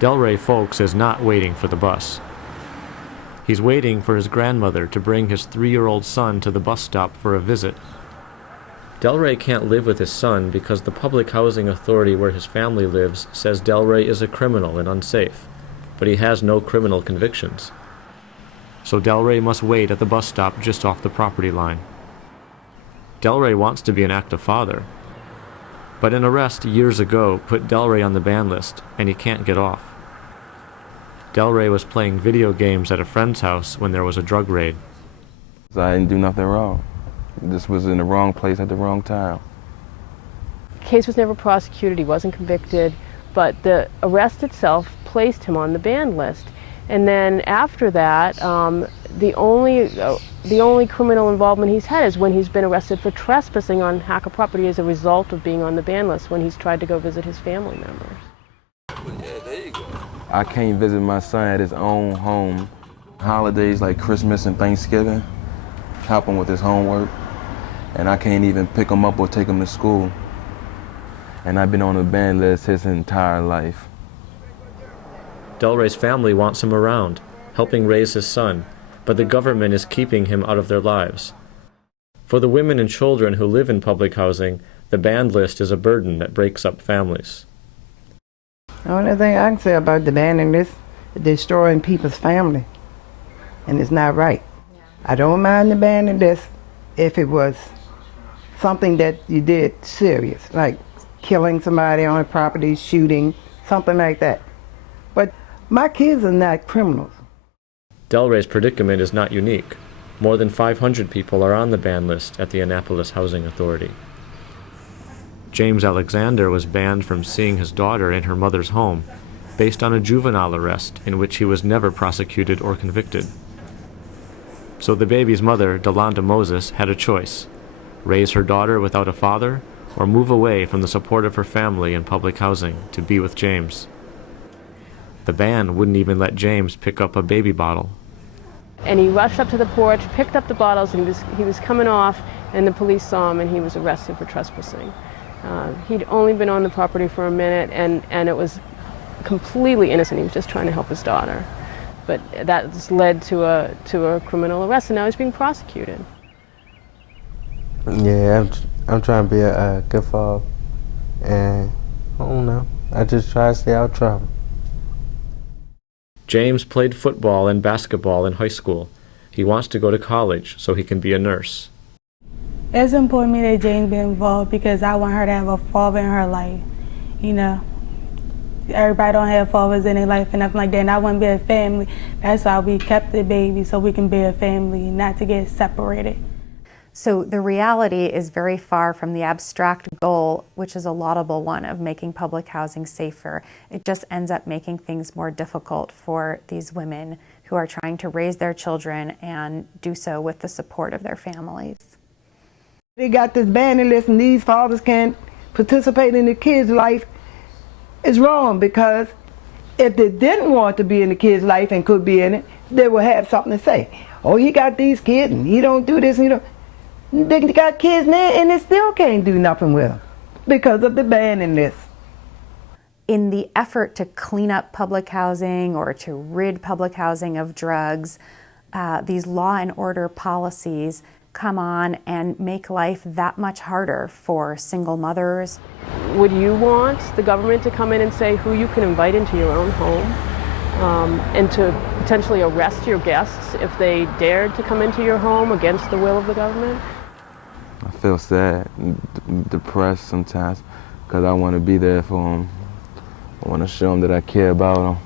Delray Folks is not waiting for the bus. He's waiting for his grandmother to bring his 3-year-old son to the bus stop for a visit. Delray can't live with his son because the public housing authority where his family lives says Delray is a criminal and unsafe, but he has no criminal convictions. So Delray must wait at the bus stop just off the property line. Delray wants to be an active father, but an arrest years ago put Delray on the ban list, and he can't get off. Delray was playing video games at a friend's house when there was a drug raid. I didn't do nothing wrong. This was in the wrong place at the wrong time. The case was never prosecuted, he wasn't convicted, but the arrest itself placed him on the ban list. And then after that, the only criminal involvement he's had is when he's been arrested for trespassing on Hacker property as a result of being on the ban list when he's tried to go visit his family members. Yeah, there you go. I can't visit my son at his own home. Holidays like Christmas and Thanksgiving, help him with his homework, and I can't even pick him up or take him to school. And I've been on the ban list his entire life. Delray's family wants him around, helping raise his son, but the government is keeping him out of their lives. For the women and children who live in public housing, the banned list is a burden that breaks up families. The only thing I can say about the banning list is destroying people's family, and it's not right. I don't mind the banning list if it was something that you did serious, like killing somebody on a property, shooting, something like that. But my kids are not criminals. Delray's predicament is not unique. More than 500 people are on the ban list at the Annapolis Housing Authority. James Alexander was banned from seeing his daughter in her mother's home based on a juvenile arrest in which he was never prosecuted or convicted. So the baby's mother, Delonda Moses, had a choice: raise her daughter without a father or move away from the support of her family in public housing to be with James. The ban wouldn't even let James pick up a baby bottle. And he rushed up to the porch, picked up the bottles, and he was coming off, and the police saw him, and he was arrested for trespassing. He'd only been on the property for a minute, and it was completely innocent. He was just trying to help his daughter. But that just led to a criminal arrest, and now he's being prosecuted. Yeah, I'm trying to be a good father, and I don't know. I just try to stay out of trouble. James played football and basketball in high school. He wants to go to college so he can be a nurse. It's important to me that James be involved because I want her to have a father in her life. You know, everybody don't have fathers in their life and nothing like that, and I want to be a family. That's why we kept the baby, so we can be a family, not to get separated. So the reality is very far from the abstract goal, which is a laudable one, of making public housing safer. It just ends up making things more difficult for these women who are trying to raise their children and do so with the support of their families. They got this banning list and these fathers can't participate in the kids' life. It's wrong, because if they didn't want to be in the kid's life and could be in it, they would have something to say. Oh, he got these kids and he don't do this and he don't. They got kids now and they still can't do nothing with them because of the banning list. In the effort to clean up public housing or to rid public housing of drugs, these law and order policies come on and make life that much harder for single mothers. Would you want the government to come in and say who you can invite into your own home, and to potentially arrest your guests if they dared to come into your home against the will of the government? I feel sad and depressed sometimes because I want to be there for them. I want to show them that I care about them.